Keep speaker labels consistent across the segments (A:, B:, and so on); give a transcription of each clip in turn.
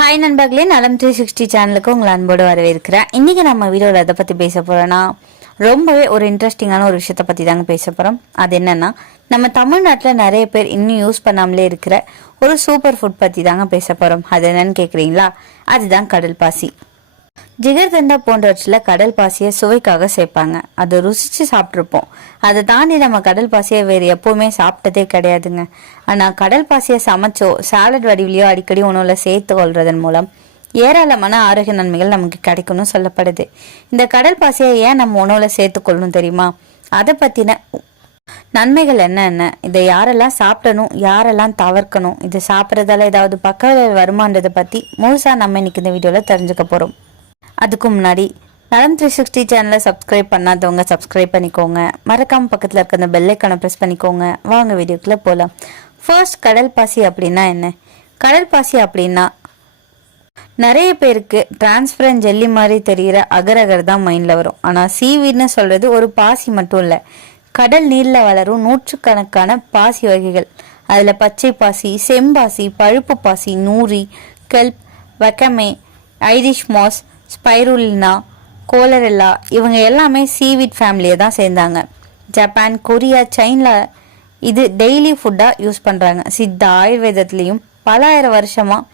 A: hi நண்பர்களே நலம் three sixty சேனலுக்கு உங்களை அன்போடு வரவேற்கிறேன் இன்றைக்கி நம்ம வீடியோவில் எதை பற்றி பேச போகிறோன்னா ரொம்பவே ஒரு இன்ட்ரெஸ்டிங்கான ஒரு விஷயத்தை பற்றி தாங்க பேச போகிறோம் அது என்னென்னா நம்ம தமிழ்நாட்டில் நிறைய பேர் இன்னும் யூஸ் பண்ணாமலே இருக்கிற ஒரு சூப்பர் ஃபுட் பற்றி தாங்க பேச போகிறோம் அது என்னன்னு கேட்குறீங்களா அதுதான் கடல் பாசி ஜிகர்தண்டா போன்றவற்றில் கடல் பாசியை சுவைக்காக சேர்ப்பாங்க அதை ருசித்து சாப்பிட்ருப்போம் அதை தாண்டி நம்ம கடல் பாசியை வேறு எப்போவுமே சாப்பிட்டதே கிடையாதுங்க ஆனால் கடல் பாசியை சமைச்சோ சாலட் வடிவிலையோ அடிக்கடி உணவில் சேர்த்து கொள்வதன் மூலம் ஏராளமான ஆரோக்கிய நன்மைகள் நமக்கு கிடைக்கும்னு சொல்லப்படுது இந்த கடல் பாசியை ஏன் நம்ம உணவில் சேர்த்துக்கொள்ளணும் தெரியுமா அதை பற்றின நன்மைகள் என்னென்ன இதை யாரெல்லாம் சாப்பிடணும் யாரெல்லாம் தவிர்க்கணும் இதை சாப்பிட்றதால ஏதாவது பக்க வருமானதை பற்றி முழுசாக நம்ம இன்னைக்கு இந்த வீடியோவில் தெரிஞ்சுக்க போகிறோம் அதுக்கு முன்னாடி நலம் த்ரீ சிக்ஸ்டி சேனலை சப்ஸ்கிரைப் பண்ணாதவங்க சப்ஸ்கிரைப் பண்ணிக்கோங்க மறக்காமல் பக்கத்தில் இருக்க அந்த பெல்லைக்கான ப்ரெஸ் பண்ணிக்கோங்க வாங்க வீடியோக்குள்ளே போகலாம் ஃபர்ஸ்ட் கடல் பாசி அப்படின்னா என்ன கடல் பாசி அப்படின்னா நிறைய பேருக்கு டிரான்ஸ்பரண்ட் ஜெல்லி மாதிரி தெரிகிற அகரகர் தான் மைண்டில் வரும் ஆனால் சீவீட்னு சொல்கிறது ஒரு பாசி மட்டும் இல்லை கடல் நீரில் வளரும் நூற்றுக்கணக்கான பாசி வகைகள் அதில் பச்சை பாசி செம்பாசி பழுப்பு பாசி நூரி கெல்ப் வக்கமே ஐரிஷ் மாஸ் ஸ்பைருலினா கோலரெல்லா இவங்க எல்லாமே சீவிட் ஃபேமிலியை தான் சேர்ந்தாங்க ஜப்பான் கொரியா சைனில் இது டெய்லி ஃபுட்டாக யூஸ் பண்ணுறாங்க சித்த ஆயுர்வேதத்துலேயும் பல ஆயிரம் வருஷமாக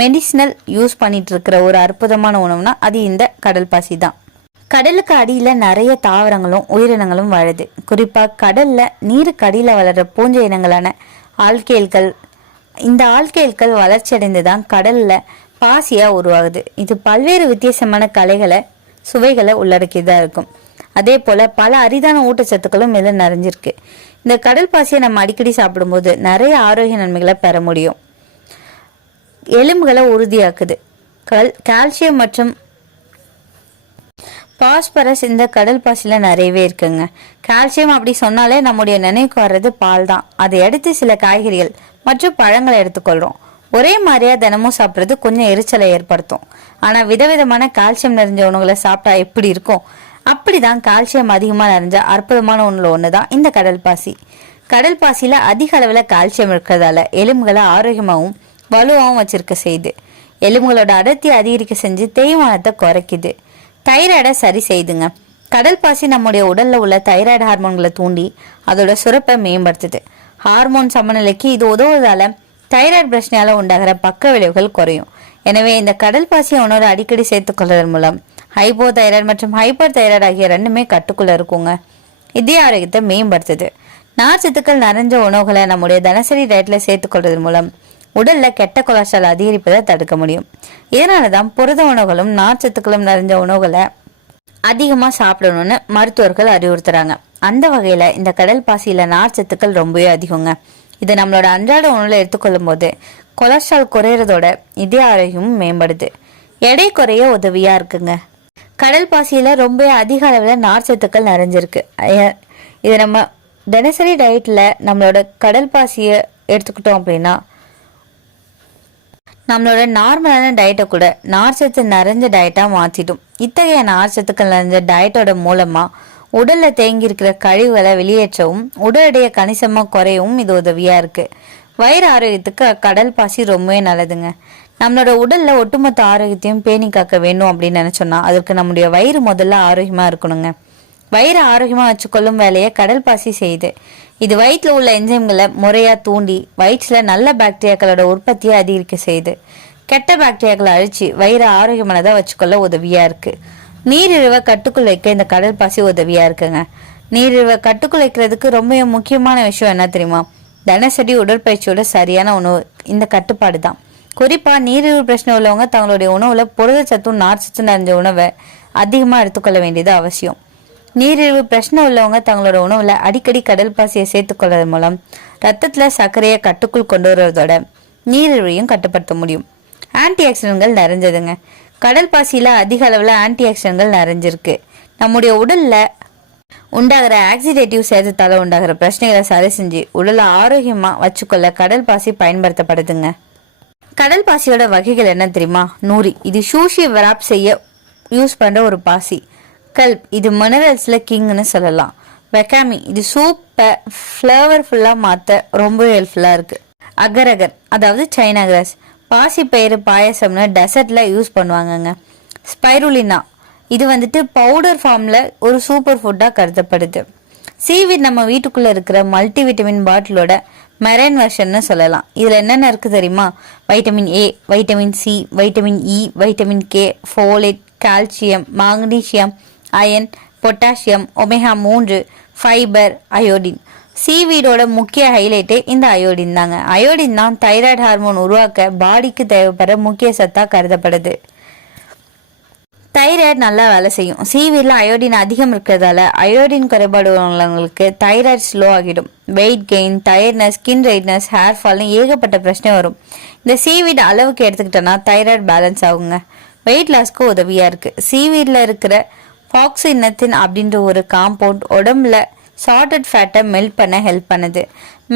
A: மெடிசினல் யூஸ் பண்ணிகிட்ருக்கிற இருக்கிற ஒரு அற்புதமான உணவுனா அது இந்த கடல் பாசி தான் கடலுக்கு அடியில் நிறைய தாவரங்களும் உயிரினங்களும் வாழுது குறிப்பாக கடலில் நீருக்கு அடியில் வளர்கிற பூஞ்சை இனங்களான ஆல்கேல்கள் இந்த ஆல்கேல்கள் வளர்ச்சியடைந்து தான் கடலில் பாசியாக உருவாகுது இது பல்வேறு வித்தியாசமான கலைகளை சுவைகளை உள்ளடக்கியதாக இருக்கும் அதே போல் பல அரிதான ஊட்டச்சத்துக்களும் இதில் நிறைஞ்சிருக்கு இந்த கடல் பாசியை நம்ம அடிக்கடி சாப்பிடும்போது நிறைய ஆரோக்கிய நன்மைகளை பெற முடியும் எலும்புகளை உறுதியாக்குது கல் கால்சியம் மற்றும் பாஸ்பரஸ் இந்த கடல் பாசியில் நிறையவே இருக்குங்க கால்சியம் அப்படி சொன்னாலே நம்முடைய நினைவுக்கு வர்றது பால் தான் அதை அடுத்து சில காய்கறிகள் மற்றும் பழங்களை எடுத்துக்கொள்கிறோம் ஒரே மாதிரியாக தினமும் சாப்பிட்றது கொஞ்சம் எரிச்சலை ஏற்படுத்தும் ஆனால் விதவிதமான கால்சியம் நிறைஞ்ச உணவுகளை சாப்பிட்டா எப்படி இருக்கும் அப்படிதான் கால்சியம் அதிகமாக நிறைஞ்ச அற்புதமான உணவு ஒன்று தான் இந்த கடல் பாசி கடல் பாசியில் அதிக அளவில் கால்சியம் இருக்கிறதால எலும்புகளை ஆரோக்கியமாகவும் வலுவாகவும் வச்சிருக்க செய்யுது எலும்புகளோட அடர்த்தி அதிகரிக்க செஞ்சு தேய்மானத்தை குறைக்குது தைராய்டை சரி செய்துங்க கடல் பாசி நம்முடைய உடலில் உள்ள தைராய்டு ஹார்மோன்களை தூண்டி அதோட சுரப்பை மேம்படுத்துது ஹார்மோன் சமநிலைக்கு இது உதவுவதால தைராய்டு பிரச்சனையால் உண்டாகிற பக்க விளைவுகள் குறையும் எனவே இந்த கடல் பாசியை உணவு அடிக்கடி சேர்த்துக்கொள்வதன் மூலம் ஹைபோ தைராய்டு மற்றும் ஹைப்பர் தைராய்டு ஆகிய ரெண்டுமே கட்டுக்குள்ளே இருக்குங்க இதே ஆரோக்கியத்தை மேம்படுத்துது நார்ச்சத்துக்கள் நிறைஞ்ச உணவுகளை நம்முடைய தினசரி டயட்டில் சேர்த்துக்கொள்வதன் மூலம் உடலில் கெட்ட கொலஸ்ட்ரால் அதிகரிப்பதை தடுக்க முடியும் இதனால தான் புரத உணவுகளும் நார்ச்சத்துக்களும் நிறைஞ்ச உணவுகளை அதிகமாக சாப்பிடணும்னு மருத்துவர்கள் அறிவுறுத்துறாங்க அந்த வகையில் இந்த கடல் பாசியில் நார்ச்சத்துக்கள் ரொம்பவே அதிகங்க இதை நம்மளோட அன்றாட உணவில் எடுத்துக்கொள்ளும் போது கொலஸ்ட்ரால் குறையிறதோட இதய ஆரோக்கியமும் மேம்படுது எடை குறைய உதவியாக இருக்குங்க கடல் பாசியில் ரொம்ப அதிக அளவில் நார் சத்துக்கள் நிறைஞ்சிருக்கு இதை நம்ம தினசரி டயட்டில் நம்மளோட கடல் பாசியை எடுத்துக்கிட்டோம் அப்படின்னா நம்மளோட நார்மலான டயட்டை கூட நார் சத்து நிறைஞ்ச டயட்டாக மாற்றிடும் இத்தகைய நார்ச்சத்துக்கள் நிறைஞ்ச டயட்டோட மூலமாக உடல்ல தேங்கி இருக்கிற கழிவுகளை வெளியேற்றவும் உடல் எடையை கணிசமாக குறையவும் இது உதவியா இருக்கு வயிறு ஆரோக்கியத்துக்கு கடல் பாசி ரொம்பவே நல்லதுங்க நம்மளோட உடல்ல ஒட்டுமொத்த ஆரோக்கியத்தையும் பேணி காக்க வேணும் அப்படின்னு நினைச்சோம்னா அதற்கு நம்முடைய வயிறு முதல்ல ஆரோக்கியமா இருக்கணுங்க வயிறு ஆரோக்கியமா வச்சுக்கொள்ளும் வேலையை கடல் பாசி செய்யுது இது வயிற்றுல உள்ள என்ஜைம்களை முறையா தூண்டி வயிற்றுல நல்ல பாக்டீரியாக்களோட உற்பத்தியை அதிகரிக்க செய்யுது கெட்ட பாக்டீரியாக்களை அழிச்சு வயிறு ஆரோக்கியமானதாக வச்சுக்கொள்ள உதவியா இருக்கு நீரிழிவை கட்டுக்குள் வைக்க இந்த கடல் பாசி உதவியாக இருக்குங்க நீரிழிவை கட்டுக்குள் வைக்கிறதுக்கு ரொம்ப முக்கியமான விஷயம் என்ன தெரியுமா தினசரி உடற்பயிற்சியோட சரியான உணவு இந்த கட்டுப்பாடு தான் குறிப்பாக நீரிழிவு பிரச்சனை உள்ளவங்க தங்களுடைய உணவில் புரதச்சத்தும் நார்ச்சத்து நிறைஞ்ச உணவை அதிகமாக எடுத்துக்கொள்ள வேண்டியது அவசியம் நீரிழிவு பிரச்சனை உள்ளவங்க தங்களோட உணவில் அடிக்கடி கடல் பாசியை சேர்த்துக்கொள்வது மூலம் ரத்தத்தில் சர்க்கரையை கட்டுக்குள் கொண்டு வருவதோட நீரிழிவையும் கட்டுப்படுத்த முடியும் ஆன்டி ஆக்சிடென்ட்கள் நிறைஞ்சதுங்க கடல் பாசியில் அதிக அளவில் ஆன்டி ஆக்சிடன்கள் நிறைஞ்சிருக்கு நம்முடைய உடலில் உண்டாகிற ஆக்சிடேட்டிவ் சேதத்தால் உண்டாகிற பிரச்சனைகளை சரி செஞ்சு உடலை ஆரோக்கியமாக வச்சுக்கொள்ள கடல் பாசி பயன்படுத்தப்படுதுங்க கடல் பாசியோட வகைகள் என்ன தெரியுமா நூறி இது சூஷி வராப் செய்ய யூஸ் பண்ணுற ஒரு பாசி கல்ப் இது மினரல்ஸில் கிங்னு சொல்லலாம் வெக்காமி இது சூப்பை ஃப்ளேவர்ஃபுல்லாக மாற்ற ரொம்ப ஹெல்ப்ஃபுல்லாக இருக்குது அகரகர் அதாவது சைனா கிராஸ் பாசிப்பயிறு பாயசம்னு டெசர்ட்டில் யூஸ் பண்ணுவாங்கங்க ஸ்பைருலினா இது வந்துட்டு பவுடர் ஃபார்மில் ஒரு சூப்பர் ஃபுட்டாக கருதப்படுது சிவி நம்ம வீட்டுக்குள்ளே இருக்கிற மல்டி விட்டமின் பாட்டிலோட மெரைன் வெர்ஷன்னு சொல்லலாம் இதில் என்னென்ன இருக்குது தெரியுமா vitamin A vitamin C vitamin E vitamin K folate calcium magnesium iron potassium omega மூன்று ஃபைபர் அயோடின் சீவீடோட முக்கிய ஹைலைட்டே இந்த அயோடின் தாங்க அயோடின் தான் தைராய்டு ஹார்மோன் உருவாக்க பாடிக்கு தேவைப்படுற முக்கிய சத்தாக கருதப்படுது தைராய்டு நல்லா வேலை செய்யும் சீவீடில் அயோடின் அதிகம் இருக்கிறதால அயோடின் குறைபாடு உள்ளவங்களுக்கு தைராய்டு ஸ்லோ ஆகிடும் weight gain tiredness skin dryness hair ஃபால்னு ஏகப்பட்ட பிரச்சனை வரும் இந்த சீவீடு அளவுக்கு எடுத்துக்கிட்டோன்னா தைராய்டு பேலன்ஸ் ஆகுங்க வெயிட் லாஸ்க்கு உதவியாக இருக்குது சீவீடில் இருக்கிற ஃபாக்ஸ் இன்னத்தின் அப்படின்ற ஒரு காம்பவுண்ட் உடம்புல சாட்டட் ஃபேட்டை மெல்ட் பண்ண ஹெல்ப் பண்ணுது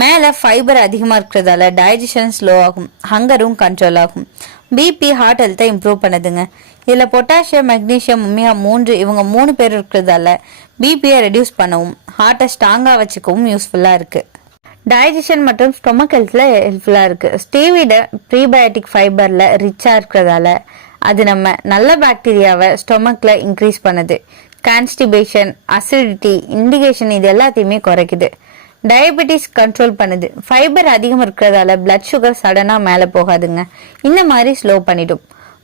A: மேலே ஃபைபர் அதிகமாக இருக்கிறதால டைஜஷன் ஸ்லோ ஆகும் ஹங்கரும் கண்ட்ரோல் ஆகும் பிபி ஹார்ட் ஹெல்த்தை இம்ப்ரூவ் பண்ணுதுங்க இதில் பொட்டாசியம் மெக்னீஷியம் உமியா மூன்று இவங்க மூணு பேர் இருக்கிறதால பிபியை ரெடியூஸ் பண்ணவும் ஹார்ட்டை ஸ்ட்ராங்காக வச்சுக்கவும் யூஸ்ஃபுல்லாக இருக்குது டைஜஷன் மற்றும் ஸ்டொமக் ஹெல்த்தில் ஹெல்ப்ஃபுல்லாக இருக்குது ஸ்டீவிட ப்ரீபயோட்டிக் ஃபைபரில் ரிச்சாக இருக்கிறதால அது நம்ம நல்ல பாக்டீரியாவை ஸ்டொமக்கில் இன்க்ரீஸ் பண்ணுது கான்ஸ்டிபேஷன் அசிடிட்டி இண்டிகேஷன் இது எல்லாத்தையுமே குறைக்குது டயபெட்டிஸ் கண்ட்ரோல் பண்ணுது ஃபைபர் அதிகம் இருக்கிறதால பிளட் சுகர் சடனாக மேலே போகாதுங்க இந்த மாதிரி ஸ்லோ பண்ணிடும்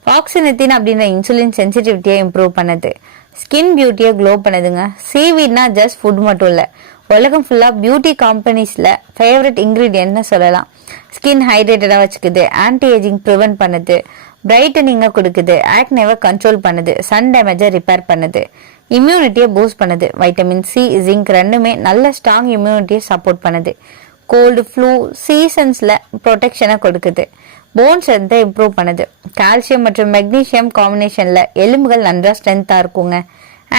A: பாக்சினத்தின் அப்படின்ற இன்சுலின் சென்சிட்டிவிட்டியை இம்ப்ரூவ் பண்ணுது ஸ்கின் பியூட்டியை க்ளோ பண்ணுதுங்க சீவீட்னா ஜஸ்ட் ஃபுட் மட்டும் இல்லை உலகம் ஃபுல்லாக பியூட்டி கம்பெனிஸில் ஃபேவரட் இன்க்ரீடியன்ட்னு சொல்லலாம் ஸ்கின் ஹைட்ரேட்டடாக வச்சுக்குது ஆன்டி ஏஜிங் ப்ரிவென்ட் பண்ணுது பிரைட்டனிங்கை கொடுக்குது ஆக்னேவை கண்ட்ரோல் பண்ணுது சன் டேமேஜை ரிப்பேர் பண்ணுது இம்யூனிட்டியை பூஸ்ட் பண்ணுது வைட்டமின் சி ஜிங்க் ரெண்டுமே நல்ல ஸ்ட்ராங் இம்யூனிட்டியை சப்போர்ட் பண்ணுது கோல்டு ஃப்ளூ சீசன்ஸில் ப்ரொடெக்ஷனை கொடுக்குது போன்ஸ் ஸ்ட்ரென்த்தை இம்ப்ரூவ் பண்ணுது கால்சியம் மற்றும் மெக்னீஷியம் காம்பினேஷனில் எலும்புகள் நன்றாக ஸ்ட்ரென்த்தாக இருக்குங்க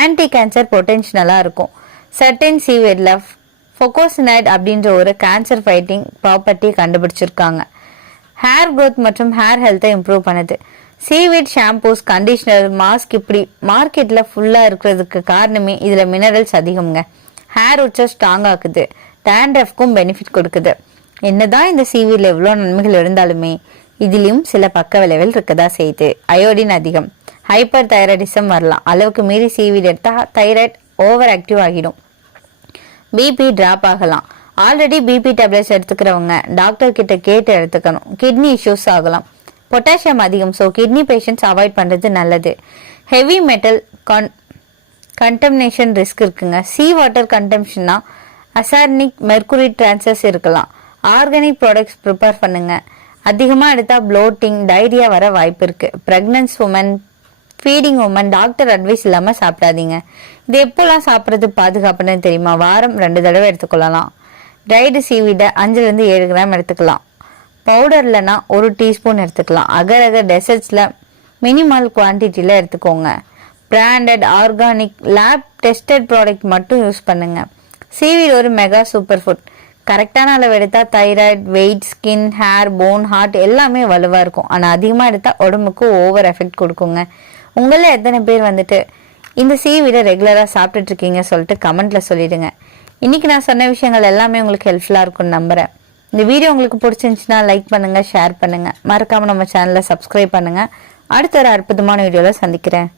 A: ஆன்டி கேன்சர் பொட்டென்ஷனலாக இருக்கும் சர்டன் சீவியரில் ஃபொகோசினைட் அப்படின்ற ஒரு கேன்சர் ஃபைட்டிங் ப்ராப்பர்ட்டி கண்டுபிடிச்சிருக்காங்க ஹேர் க்ரோத் மற்றும் ஹேர் ஹெல்த்தை இம்ப்ரூவ் பண்ணுது சீவிட் ஷாம்பூஸ் கண்டிஷ்னர் மாஸ்க் இப்படி மார்க்கெட்டில் ஃபுல்லாக இருக்கிறதுக்கு காரணமே இதில் மினரல்ஸ் அதிகம்ங்க ஹேர் உச்சம் ஸ்ட்ராங் ஆகுது டேண்ட்ரஃப்க்கும் பெனிஃபிட் கொடுக்குது என்னதான் இந்த சீவியில் எவ்வளோ நன்மைகள் இருந்தாலுமே இதிலையும் சில பக்க விளைவில் இருக்கதா செய்யுது அயோடின் அதிகம் ஹைப்பர் தைராய்டிசம் வரலாம் அளவுக்கு மீறி சீவியில் எடுத்தால் தைராய்ட் ஓவர் ஆக்டிவ் ஆகிடும் பிபி ட்ராப் ஆகலாம் ஆல்ரெடி பிபி டேப்லெட்ஸ் எடுத்துக்கிறவங்க டாக்டர் கிட்ட கேட்டு எடுத்துக்கணும் கிட்னி இஷ்யூஸ் ஆகலாம் பொட்டாசியம் அதிகம் ஸோ கிட்னி பேஷண்ட்ஸ் அவாய்ட் பண்ணுறது நல்லது ஹெவி மெட்டல் கன் கண்டம்னேஷன் ரிஸ்க் இருக்குங்க சீ வாட்டர் கண்டம்ஷன்னா அசார்னிக் மெர்குரி டிரான்சஸ் இருக்கலாம் ஆர்கானிக் ப்ராடக்ட்ஸ் ப்ரிப்பேர் பண்ணுங்கள் அதிகமாக எடுத்தால் ப்ளோட்டிங் டைரியா வர வாய்ப்பு இருக்குது pregnant women feeding women doctor advice இல்லாமல் சாப்பிடாதீங்க இது எப்போல்லாம் சாப்பிட்றது பாதுகாப்புன்னு தெரியுமா வாரம் ரெண்டு தடவை எடுத்துக்கொள்ளலாம் டைடு சீவிட அஞ்சுலேருந்து ஏழு கிராம் எடுத்துக்கலாம் பவுடர்லனா ஒரு டீஸ்பூன் எடுத்துக்கலாம் அகரக டெசர்ட்ஸில் மினிமல் குவான்டிட்டியில் எடுத்துக்கோங்க branded organic lab tested product மட்டும் யூஸ் பண்ணுங்கள் சீவிட் ஒரு மெகா சூப்பர் ஃபுட் கரெக்டான அளவு எடுத்தால் thyroid weight skin hair bone heart எல்லாமே வலுவாக இருக்கும் ஆனால் அதிகமாக எடுத்தால் உடம்புக்கு ஓவர் எஃபெக்ட் கொடுக்குங்க உங்களில் எத்தனை பேர் வந்துட்டு இந்த சீவிடை ரெகுலராக இருக்கீங்க சொல்லிட்டு கமெண்ட்டில் சொல்லிடுங்க இன்றைக்கி நான் சொன்ன விஷயங்கள் எல்லாமே உங்களுக்கு ஹெல்ப்ஃபுல்லாக இருக்கும்னு நம்புகிறேன் இந்த வீடியோ உங்களுக்கு பிடிச்சிருந்துச்சுன்னா லைக் பண்ணுங்கள் ஷேர் பண்ணுங்கள் மறக்காமல் நம்ம சேனலை சப்ஸ்கிரைப் பண்ணுங்கள் அடுத்த ஒரு அற்புதமான வீடியோவில் சந்திக்கிறேன்